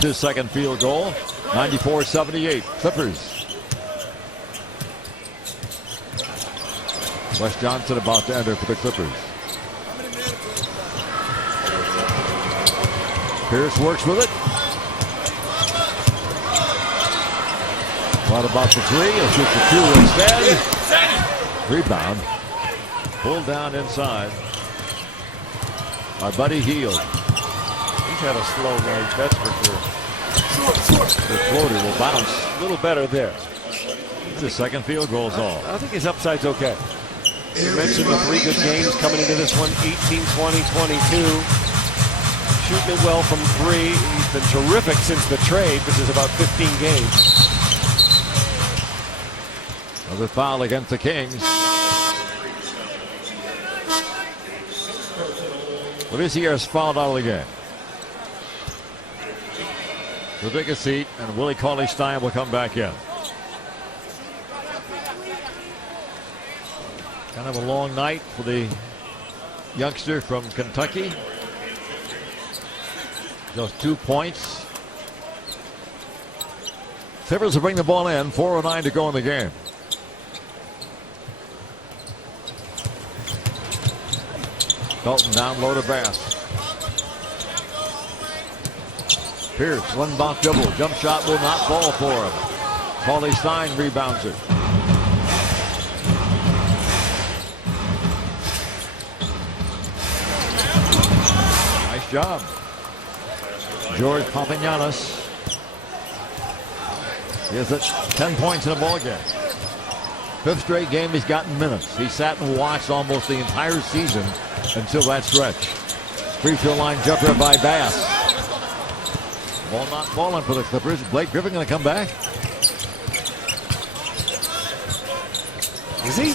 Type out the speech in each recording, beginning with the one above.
His second field goal, 94-78, Clippers. Wes Johnson about to enter for the Clippers. Pierce works with it. What about the three? He'll shoot the two instead. Rebound. Pulled down inside by Buddy Hield. He's had a slow night, that's for sure. The floater will bounce. A little better there. It's his second field goal is all. I think his upside's okay. You mentioned the three good games coming into this one, 18, 20, 22. Shooting it well from three. He's been terrific since the trade, which is about 15 games. Another foul against the Kings. Lavisier's fouled out of the game. He'll take a seat, and Willie Cauley-Stein will come back in. Kind of a long night for the youngster from Kentucky. Just 2 points. Clippers will bring the ball in. 4:09 to go in the game. Dalton down low to Bass. Pierce, one bounce dribble. Jump shot will not fall for him. Cauley-Stein rebounds it. Nice job. George Papagiannis. He has 10 points in a ball game. Fifth straight game he's gotten minutes. He sat and watched almost the entire season until that stretch. Free throw line jumper by Bass. Ball not falling for the Clippers. Blake Griffin going to come back. Is he?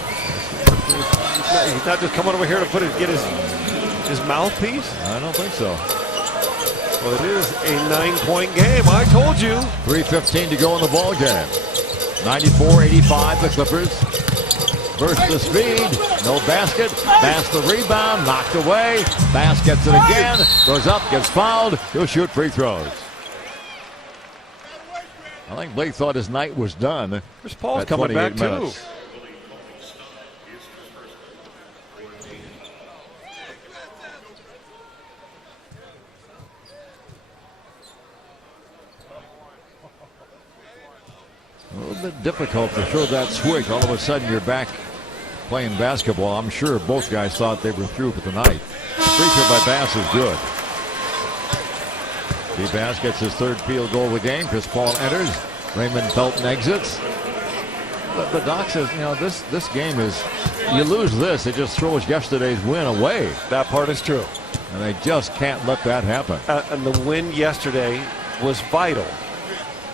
He's not just coming over here to get his mouthpiece? I don't think so. Well, it is a 9-point game. I told you. 3:15 to go in the ball game. 94-85 the Clippers. First the speed. No basket. Bass the rebound. Knocked away. Bass gets it again. Goes up. Gets fouled. He'll shoot free throws. I think Blake thought his night was done. Chris Paul's coming back minutes. too. A little bit difficult to throw that switch. All of a sudden you're back playing basketball. I'm sure both guys thought they were through for the night. Free throw by Bass is good. Bass gets his third field goal of the game. Chris Paul enters. Raymond Felton exits. But Doc says, you know, this game is, you lose this, it just throws yesterday's win away. That part is true. And they just can't let that happen. And the win yesterday was vital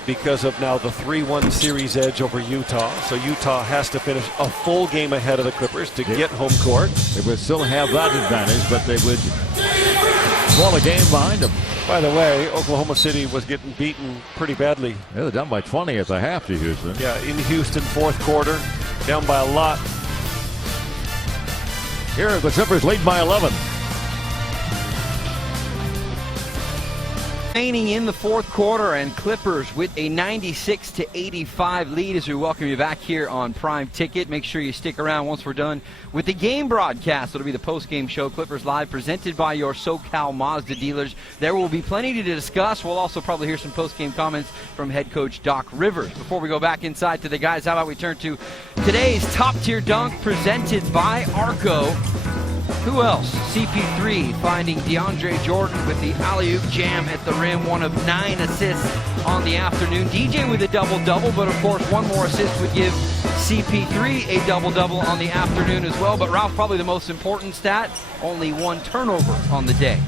because of now the 3-1 series edge over Utah. So Utah has to finish a full game ahead of the Clippers to get home court. They would still have that advantage, but they would fall a game behind them. By the way, Oklahoma City was getting beaten pretty badly. Yeah, they're down by 20 at the half to Houston. Yeah, in Houston, fourth quarter, down by a lot. Here, the Clippers lead by 11. Remaining in the fourth quarter, and Clippers with a 96-85 lead as we welcome you back here on Prime Ticket. Make sure you stick around once we're done with the game broadcast. It'll be the post-game show, Clippers Live, presented by your SoCal Mazda dealers. There will be plenty to discuss. We'll also probably hear some post-game comments from head coach Doc Rivers. Before we go back inside to the guys, how about we turn to today's top-tier dunk presented by Arco. Who else? CP3 finding DeAndre Jordan with the alley-oop jam at the rim. 1 of 9 assists on the afternoon. DJ with a double-double, but of course one more assist would give CP3 a double-double on the afternoon as well. But Ralph, probably the most important stat, only 1 turnover on the day.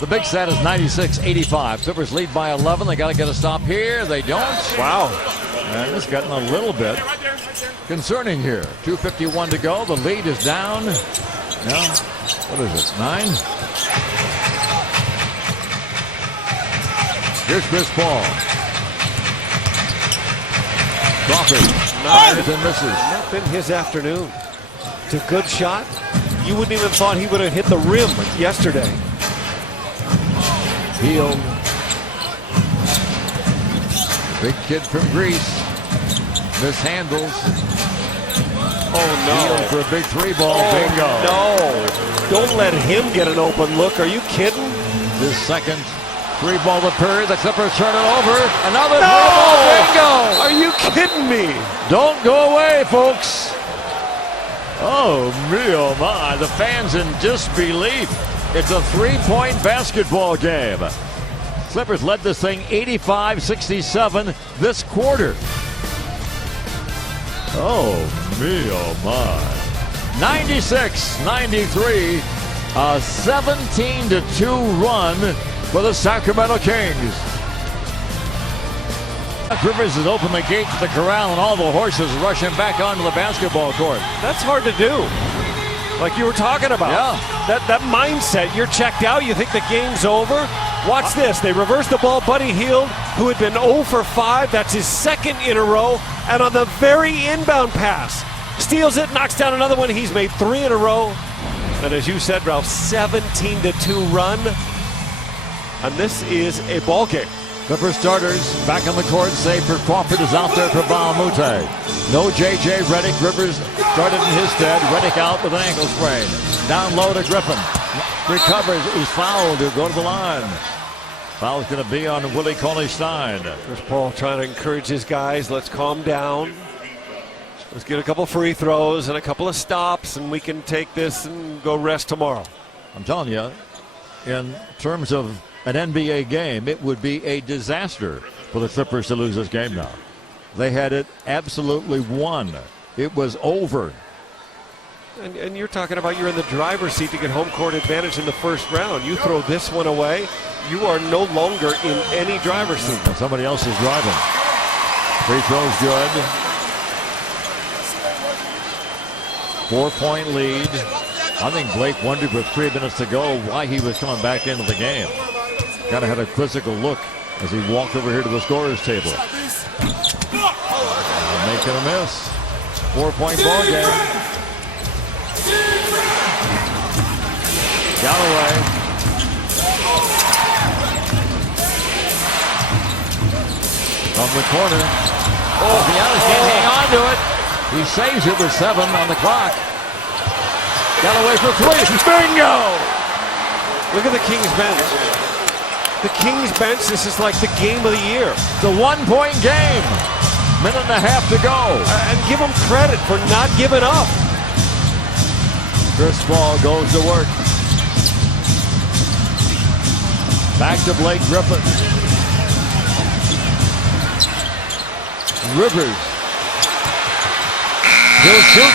The big stat is 96-85. Clippers lead by 11. They got to get a stop here. They don't. Wow. And it's gotten a little bit concerning here. 2:51 to go. The lead is down. No, what is it, 9? Here's Chris Paul. Crawford. Nice. And misses. Not been his afternoon. It's a good shot. You wouldn't even thought he would have hit the rim yesterday. Hield Big kid from Greece. Mishandles. Oh, no. For a big three ball. Bingo. No. Don't let him get an open look. Are you kidding? This second three ball of the period. The Clippers turn it over. Another three ball. Bingo. Are you kidding me? Don't go away, folks. Oh, me, oh my. The fans in disbelief. It's a three-point basketball game. Clippers led this thing 85-67 this quarter. Oh, me, oh my. 96-93, a 17-2 run for the Sacramento Kings. Rivers has opened the gate to the corral and all the horses rushing back onto the basketball court. That's hard to do. Like you were talking about. Yeah. That mindset, you're checked out, you think the game's over. Watch this, they reverse the ball. Buddy Hield, who had been 0 for 5, that's his second in a row, and on the very inbound pass, steals it, knocks down another one. He's made 3 in a row. And as you said, Ralph, 17-2 run. And this is a ball game. Clipper starters back on the court, save for Crawford is out there for Bahamute. No J.J. Redick. Rivers started in his stead. Redick out with an ankle sprain. Down low to Griffin. Recovers. He's fouled to go to the line. Foul's going to be on Willie Cauley-Stein. There's Paul trying to encourage his guys. Let's calm down. Let's get a couple free throws and a couple of stops, and we can take this and go rest tomorrow. I'm telling you, in terms of an NBA game, it would be a disaster for the Clippers to lose this game now. They had it absolutely won. It was over. And you're talking about you're in the driver's seat to get home court advantage in the first round. You throw this one away, you are no longer in any driver's seat. And somebody else is driving. Free throw's good. 4-point lead. I think Blake wondered with 3 minutes to go why he was coming back into the game. Kind of had a quizzical look as he walked over here to the scorer's table. Making a miss. 4-point ball game. Galloway. From the corner. Oh, Giannis can't hang on to it. He saves it with 7 on the clock. Galloway for 3. Bingo! Look at the Kings bench. The Kings bench, this is like the game of the year. The 1-point game. Minute and a half to go. And give them credit for not giving up. Chris Paul goes to work. Back to Blake Griffin. Rivers. He'll shoot.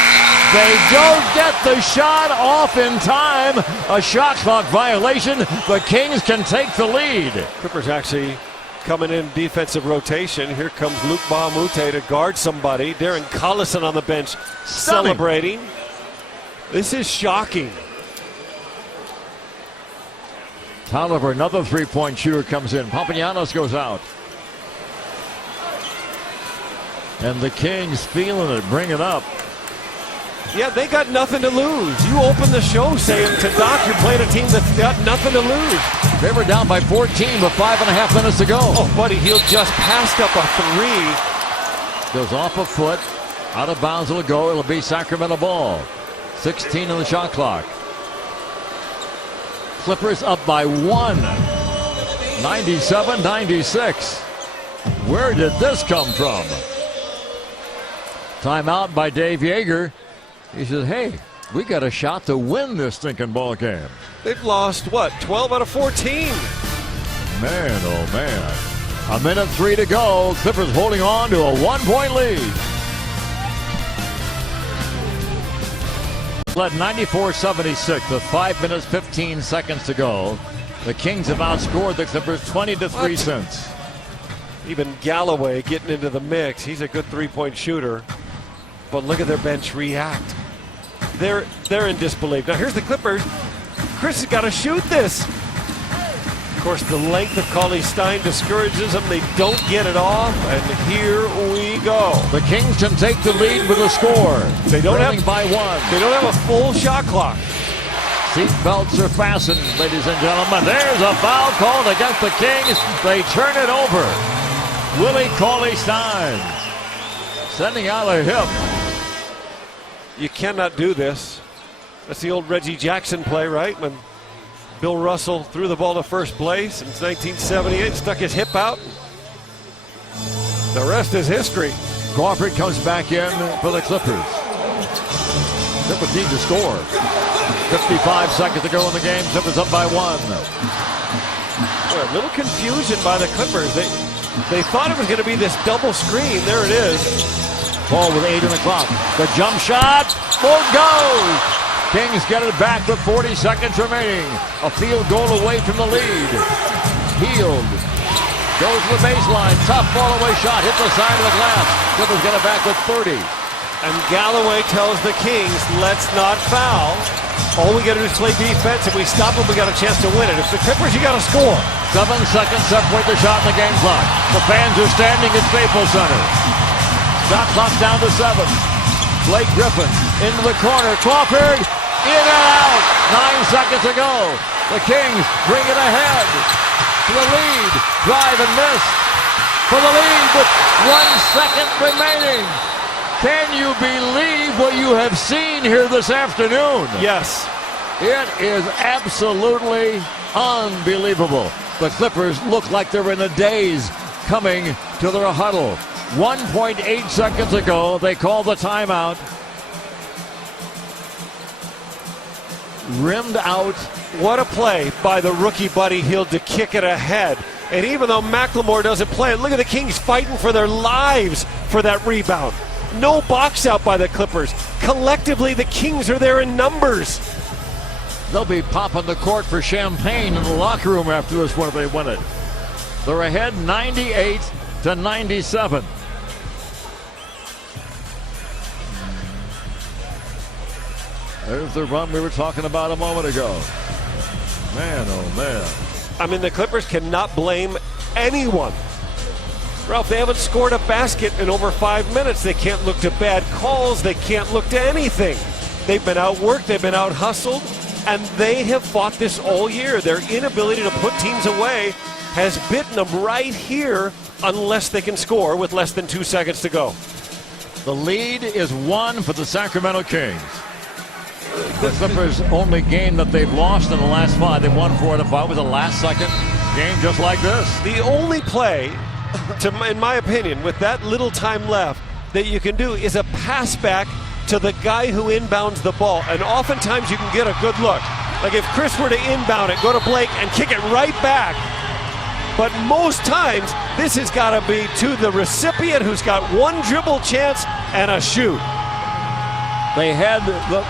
They don't get the shot off in time. A shot clock violation. The Kings can take the lead. Clippers actually coming in defensive rotation. Here comes Luke Bahamute to guard somebody. Darren Collison on the bench celebrating. This is shocking. Tolliver, another 3-point shooter, comes in. Papagiannis goes out. And the Kings feeling it, bring it up. Yeah, they got nothing to lose. You open the show saying to Doc, you're playing a team that's got nothing to lose. They were down by 14 with 5.5 minutes to go. Oh, Buddy Hield just passed up a 3. Goes off a foot. Out of bounds it'll go. It'll be Sacramento ball. 16 on the shot clock. Clippers up by 1. 97-96. Where did this come from? Timeout by Dave Yeager. He says, hey, we got a shot to win this stinking ball game. They've lost, what, 12 out of 14? Man, oh man. A minute 3 to go. Clippers holding on to a 1-point lead. Led 94-76 with 5 minutes, 15 seconds to go. The Kings have outscored the Clippers 20-3 since. Even Galloway getting into the mix. He's a good 3-point shooter. But look at their bench react. They're in disbelief. Now here's the Clippers. Chris has got to shoot this. Of course, the length of Cauley-Stein discourages them. They don't get it off, and here we go. The Kings can take the lead with a score. They don't Trailing have by 1. They don't have a full shot clock. Seat belts are fastened, ladies and gentlemen. There's a foul called against the Kings. They turn it over. Willie Cauley-Stein sending out a hip. You cannot do this. That's the old Reggie Jackson play, right? When Bill Russell threw the ball to first base in 1978, stuck his hip out. The rest is history. Crawford comes back in for the Clippers. Clippers need to score. 55 seconds to go in the game. Clippers up by 1. Boy, a little confusion by the Clippers. They thought it was going to be this double screen. There it is. Ball with 8 on the clock. The jump shot won't go. Kings get it back with 40 seconds remaining. A field goal away from the lead. Healed. Goes to the baseline. Tough ball away shot. Hit the side of the glass. Clippers get it back with 30. And Galloway tells the Kings, let's not foul. All we got to do is play defense. If we stop them, we got a chance to win it. If the Clippers, you got to score. 7 seconds separate the shot in the game clock. The fans are standing at Staples Center. Shot clock down to 7. Blake Griffin into the corner. Crawford in and out. 9 seconds to go. The Kings bring it ahead to the lead. Drive and miss for the lead with 1 second remaining. Can you believe what you have seen here this afternoon? Yes. It is absolutely unbelievable. The Clippers look like they're in a daze coming to their huddle. 1.8 seconds ago, they called the timeout. Rimmed out. What a play by the rookie Buddy Hield to kick it ahead. And even though McLemore doesn't play it, look at the Kings fighting for their lives for that rebound. No box out by the Clippers. Collectively, the Kings are there in numbers. They'll be popping the court for champagne in the locker room after this one if they win it. They're ahead 98-97. There's the run we were talking about a moment ago. Man, oh man. I mean, the Clippers cannot blame anyone. Ralph, they haven't scored a basket in over 5 minutes. They can't look to bad calls. They can't look to anything. They've been outworked. They've been out-hustled. And they have fought this all year. Their inability to put teams away has bitten them right here unless they can score with less than 2 seconds to go. The lead is 1 for the Sacramento Kings. The Clippers' only game that they've lost in the last 5. They won 4 out of 5 with a last-second game just like this. The only play, in my opinion, with that little time left, that you can do is a pass back to the guy who inbounds the ball. And oftentimes you can get a good look. Like if Chris were to inbound it, go to Blake and kick it right back. But most times, this has got to be to the recipient who's got one dribble chance and a shoot. They had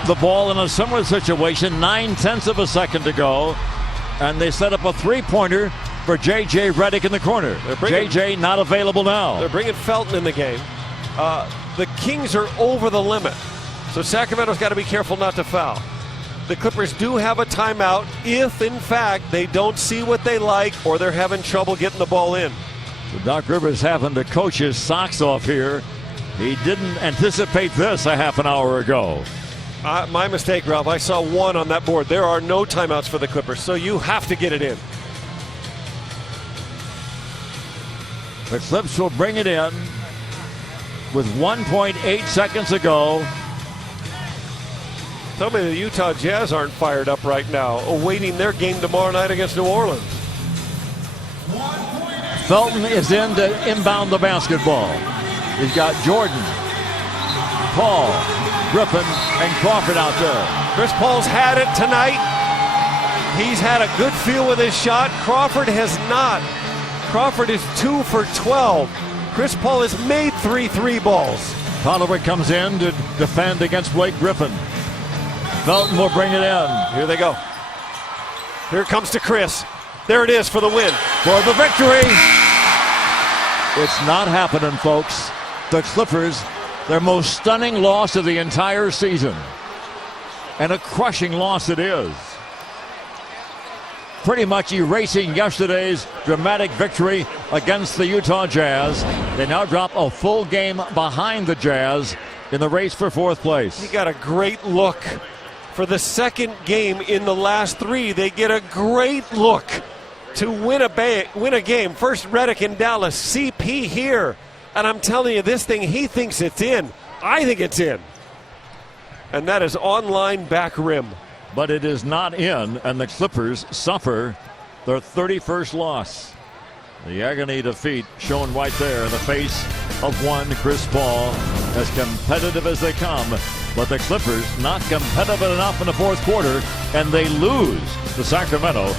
the ball in a similar situation, 9/10 of a second to go, and they set up a three-pointer for J.J. Redick in the corner. J.J. not available now. They're bringing Felton in the game. The Kings are over the limit, so Sacramento's got to be careful not to foul. The Clippers do have a timeout if, in fact, they don't see what they like or they're having trouble getting the ball in. So Doc Rivers having to coach his socks off here. He didn't anticipate this a half an hour ago. My mistake, Ralph. I saw 1 on that board. There are no timeouts for the Clippers, so you have to get it in. The Clips will bring it in with 1.8 seconds to go. Tell me the Utah Jazz aren't fired up right now, awaiting their game tomorrow night against New Orleans. Felton is in to inbound the basketball. He's got Jordan, Paul, Griffin, and Crawford out there. Chris Paul's had it tonight. He's had a good feel with his shot. Crawford has not. Crawford is 2 for 12. Chris Paul has made 3 3-balls. Tolliver comes in to defend against Blake Griffin. Felton will bring it in. Here they go. Here it comes to Chris. There it is for the win. For the victory. It's not happening, folks. The Clippers, their most stunning loss of the entire season. And a crushing loss it is. Pretty much erasing yesterday's dramatic victory against the Utah Jazz. They now drop a full game behind the Jazz in the race for 4th place. He got a great look. For the second game in the last 3, they get a great look to win a game. First Reddick in Dallas, CP here. And I'm telling you, this thing, he thinks it's in. I think it's in. And that is on-line back rim. But it is not in, and the Clippers suffer their 31st loss. The agony defeat shown right there in the face of one Chris Paul, as competitive as they come. But the Clippers not competitive enough in the fourth quarter, and they lose to Sacramento.